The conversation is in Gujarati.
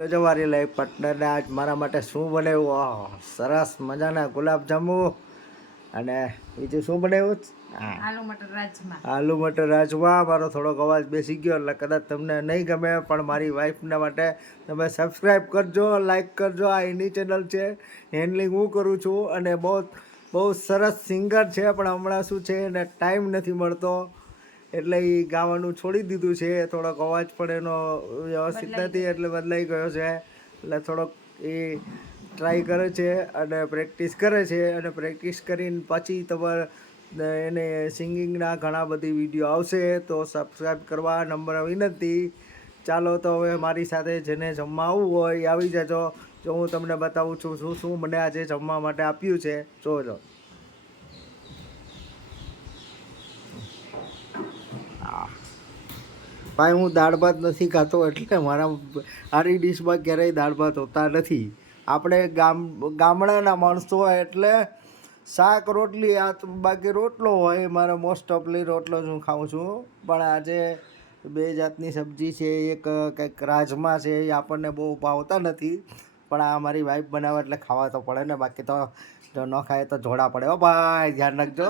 જો મારી લાઈફ પાર્ટનરને આજ મારા માટે શું બનાવ્યું? સરસ મજાના ગુલાબજાંબુ અને બીજું શું બનાવ્યું? આલુ મટર રાજમા. આલુ મટર રાજમા. મારો થોડોક અવાજ બેસી ગયો એટલે કદાચ તમને નહીં ગમે પણ મારી વાઈફના માટે તમે સબસ્ક્રાઈબ કરજો લાઈક કરજો. આ એની ચેનલ છે. હેન્ડલિંગ હું કરું છું અને બહુ બહુ સરસ સિંગર છે પણ હમણાં શું છે એને ટાઈમ નથી મળતો. એટલે એ ગાવાનું છોડી દીધું છે. થોડોક અવાજ પણ એનો વ્યવસ્થિત નથી એટલે બદલાઈ ગયો છે. એટલે થોડોક એ ટ્રાય કરે છે અને પ્રેક્ટિસ કરે છે અને પ્રેક્ટિસ કરીને પછી તમારે એને સિંગિંગના ઘણા બધી વીડિયો આવશે તો સબસ્ક્રાઈબ કરવા નંબર વિનંતી ચાલો તો હવે મારી સાથે જેને જમવા આવવું હોય એ આવી જજો. જો હું તમને બતાવું છું શું શું મને આજે જમવા માટે આપ્યું છે જોજો. ભાઈ, હું દાળ ભાત નથી ખાતો એટલે મારા આરી ડીશમાં ક્યારેય દાળ ભાત હોતા નથી. આપણે ગામ, ગામડાના માણસો હોય એટલે શાક, રોટલી, આ બાકી રોટલો હોય, મારે મોસ્ટ ઓફલી રોટલો જ હું ખાઉં છું. પણ આજે બે જાતની સબ્જી છે, એક કંઈક રાજમા છે, એ આપણને બહુ ભાવતા નથી. પણ આ મારી વાઈફ બનાવે એટલે ખાવા તો પડે ને, બાકી તો જો ન ખાય તો જોડા પડે. હો ભાઈ, ધ્યાન રાખજો.